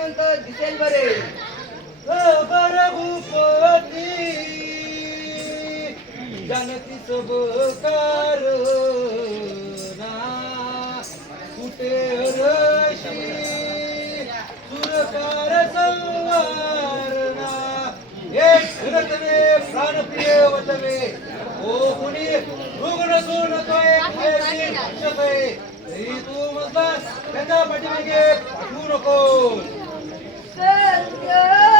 श्रीमंत दिसेल बरे. भूपती. जानती सबकार ना. कुठे रशी? सुरकार संवारणा एक घनतने प्राणप्रिय वतवे ओ कुणी रुग्ण सो तो एक तू मजलास त्याच्या पाठीमागे पाठवू नकोस सत्य सिंधू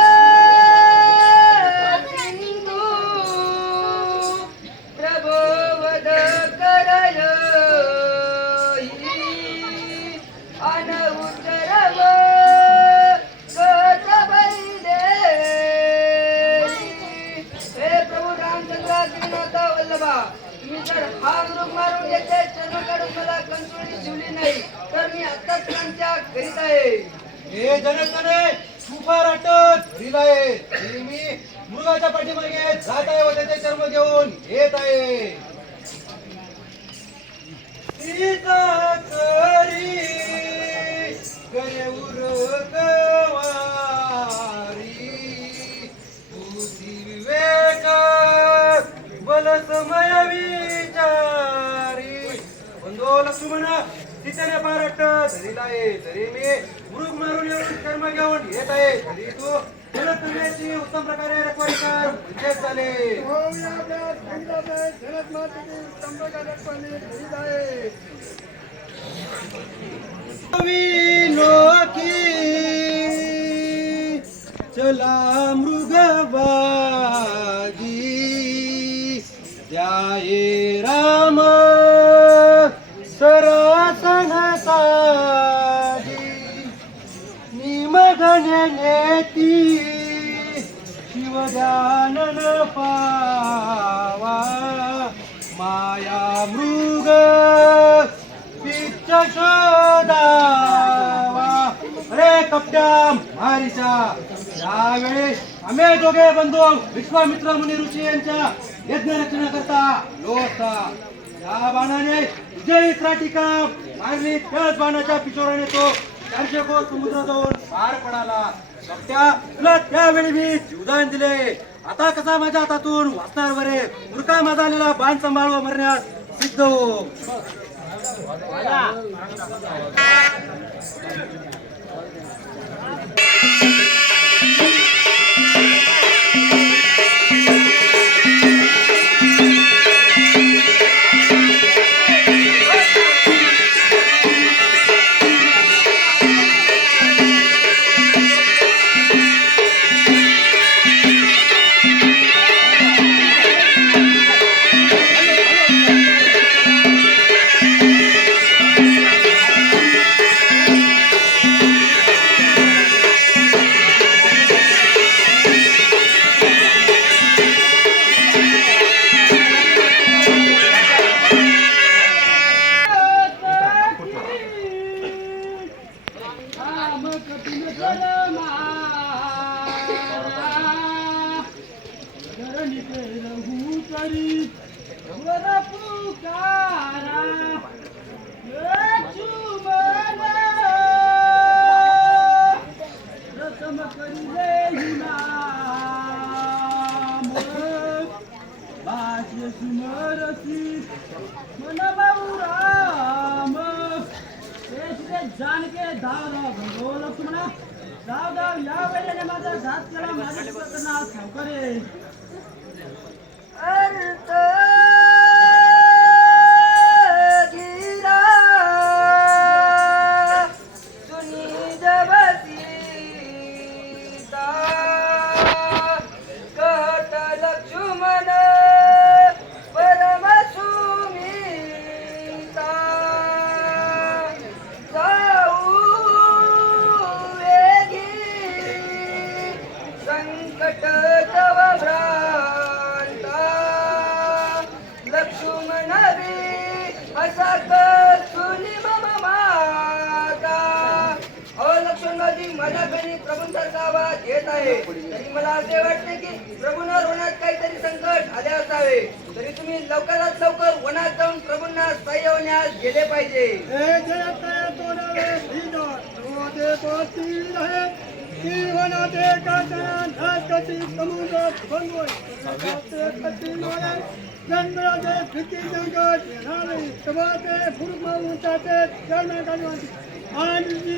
धरीला आहे. तरी मी मृग मारून कर्म घेऊन येत आहे. तरी तू जलद तुझ्याची उत्तम प्रकारे रखवारी कर. म्हणजेच झाले. विनोकी चला नेती शिवध्यानन पावा. माया मृग पिच्च शोधावा. अरे कपट्या मारीचा यावेळी आम्ही दोघे बंधू विश्वामित्र मुनी ऋषी यांच्या यज्ञ रचना करता लोटा या बाणाने विजयी त्राटिका मारली त्याच बाणाच्या पिशोराने तो चारशे कोस समुद्र जाऊन पार पडाला. कपट्या तुला त्यावेळी मी जीवदान दिले. आता कसा माझ्या हातातून वाचणार बरे मुरका माझा आलेला बाण सांभाळवा मरण्यास सिद्ध हो. धाव धाव भगो लक्ष्मणा धाव धाव या वेळेने माझा घात केला माझ्या प्रकरणात संकट तव भ्रांता लक्ष्मण रे असा सुनी मम माता अहो लक्ष्मणजी माझ्या घरी प्रभूंचा आवाज येत आहे. तरी मला असे वाटते की प्रभूंवर होण्यात काहीतरी संकट आले असावे. तरी तुम्ही लवकरात लवकर वनात जाऊन प्रभूंना सह्य होण्यास गेले पाहिजे. Kivanate Katan, Nandrade, Sabate, Anji,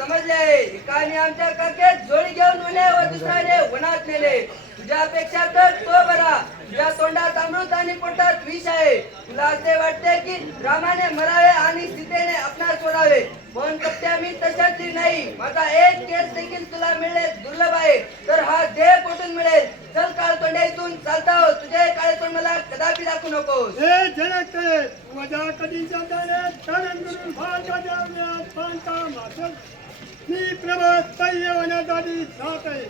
समजले? एकाने आमच्या काकेत जोडी घेऊन उन्हे व दुसऱ्याने उन्हात नेले. तुझ्यापेक्षा तर तो बरा. तुझ्या तोंडात अमृत आणि पोटात विष आहे. तुला असे वाटते की रामाने मरावे आणि सीतेने आपणास सोडावे पण कपट्या मी तशाची नाही. माझा एक केस देखील तुला मिळेल दुर्लभ आहे. तर हा देह कुठून मिळेल? चल काळ तोंड्या इथून चालता हो. तुझे काळे तोंड मला कदापि दाखवू नको हे जनते वजा कधी जाताने तरण करून भागा जाऊया पांता ही मी प्रभा सह्य होण्यासाठी जात आहे.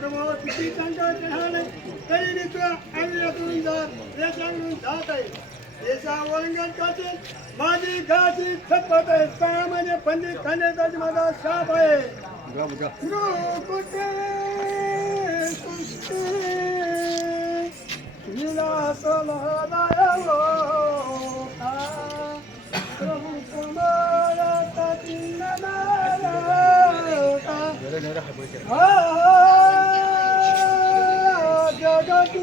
मी किती संकट राहणे तरी मी तुला आयुष्यातून जात जात आहे. देशा ओळंगण करते माझी घाची खपत आहे. सामान्य महिने पंडित खाण्याचा माझा शाप आहे. कुठे जगती जगती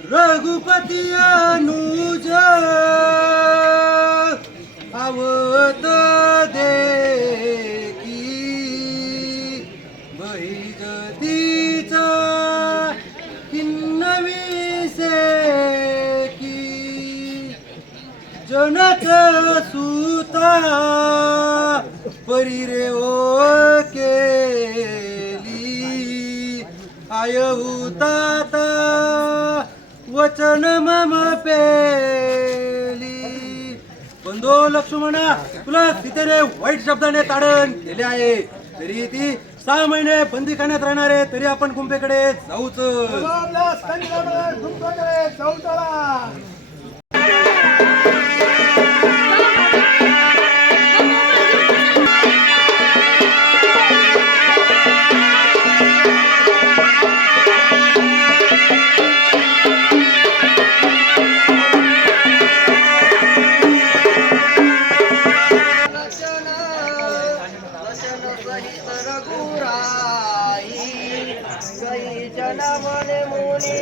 रघुपती अनुज। लक्ष्मणा तुला सीतेने वाईट शब्दाने ताडण केले आहे. तरी ती सहा महिने बंदी खाण्यात राहणार आहे. तरी आपण कुंभेकडे जाऊच. जाऊ जन मने. मुनी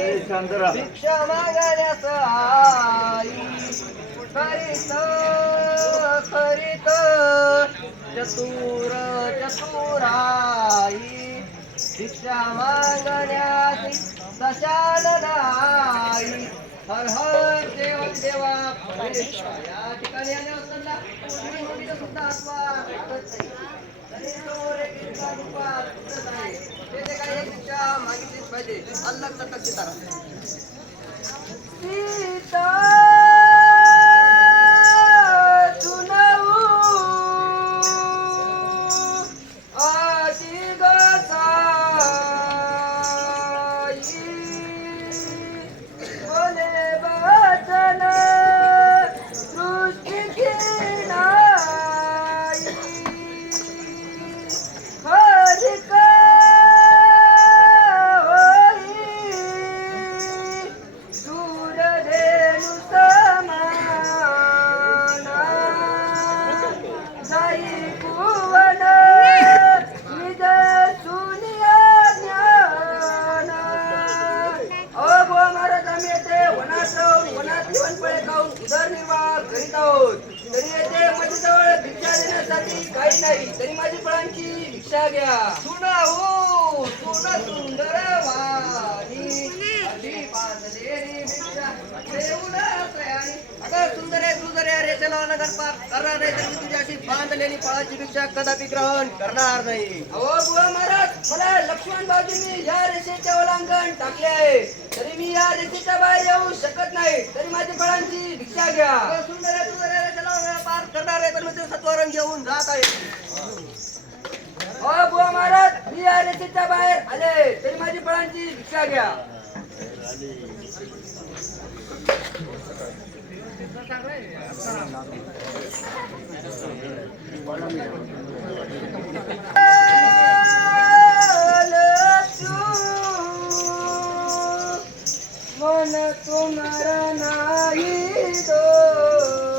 भिक्षा मागण्यास आई. करीत करीत चतुर चतुराई भिक्षा मागण्यास दशाननाई हर हर देव देवा. या ठिकाणी आले असताना सुद्धा अथवा ते जे काही एक मागितलीच पाहिजे. अल्लाह चटक सीताराम बांधलेली फळाची भिक्षा कदापि ग्रहण करणार नाही. अहो बुवा महाराज मला लक्ष्मण बाजूंनी या रेषेचे ओलांघन टाकले आहे. तरी मी या रेषेच्या बाहेर येऊ शकत नाही. तरी माझी फळांची भिक्षा घ्या. सुंदर आहे तू जर या रेषेला पार करणार आहे तर मी ते सत्वरण घेऊन जात आहे. अहो बुवा महाराज मी या रेषेच्या बाहेर आले. तरी माझी फळांची भिक्षा घ्या. मन तुम्हारा नाही दो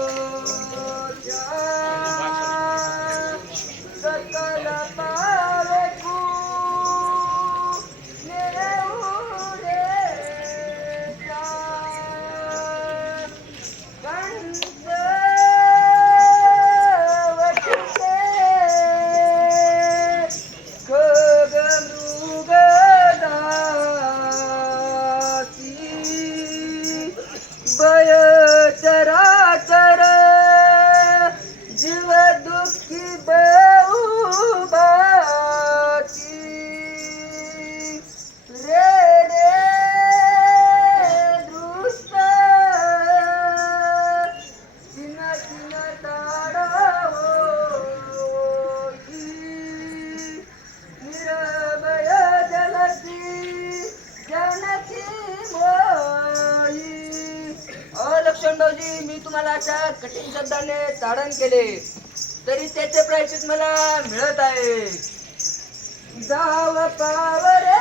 केले. तरी त्याचे प्रायचित मला मिळत आहे. जाव पावरे.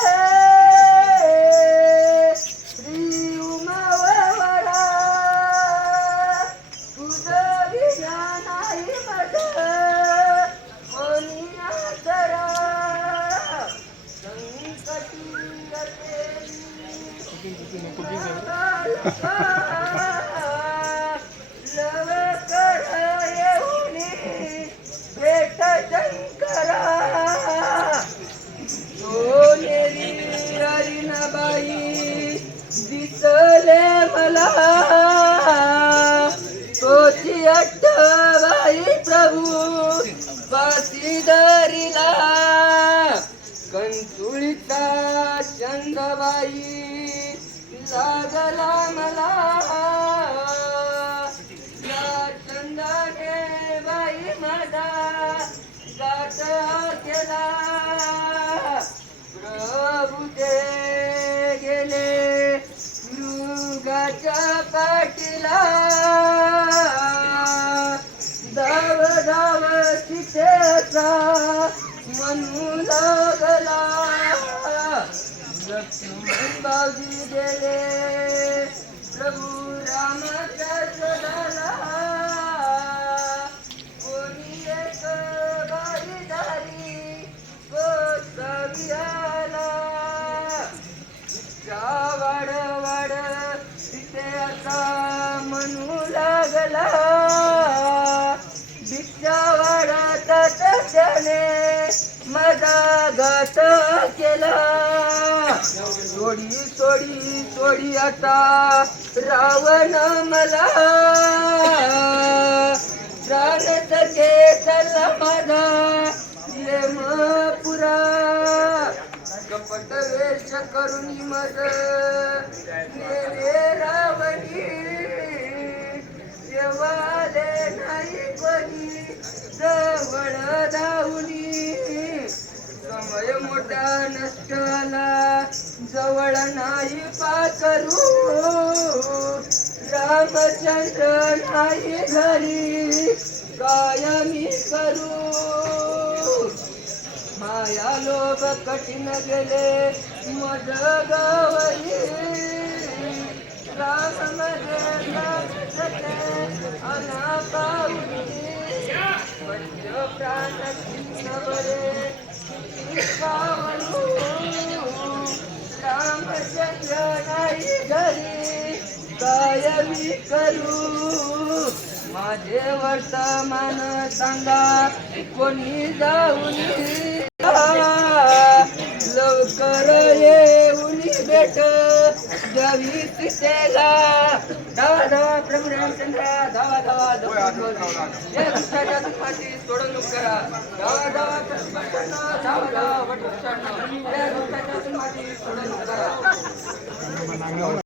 श्री उमावरा. तुझं विना नाही मग कोणी आसरा संकटी मृगाच्या पाठीला धाव धाव तिथेचा म्हणू लागला. लक्ष्मण बाजी गेले. लागला भिक्षा वाढत त्याने माझा केला. सोडी सोडी सोडी आता रावण मला. प्राण सखे चला माझा. पुरा. कपट वेश करून मज रावणी. येवाले नाही कोणी जवळ धावणी समय मोठा नष्ट आला जवळ नाही पाकरू. रामचंद्र नाही घरी काय मी करू? माया लोक कठीण गेले मज गवई राममध्ये अना घरी करू माझे वर्तमान सांगा कोणी जाऊन करावी सीतेला धावा धावा प्रभू रामचंद्र धावा धावा दशरथ या दुष्टाच्या दुःखाची सोडवणूक करा. धावा धावा धावा धावा वटवृक्षांनो. या दुष्टाच्या दुःखाची सोडवणूक करा.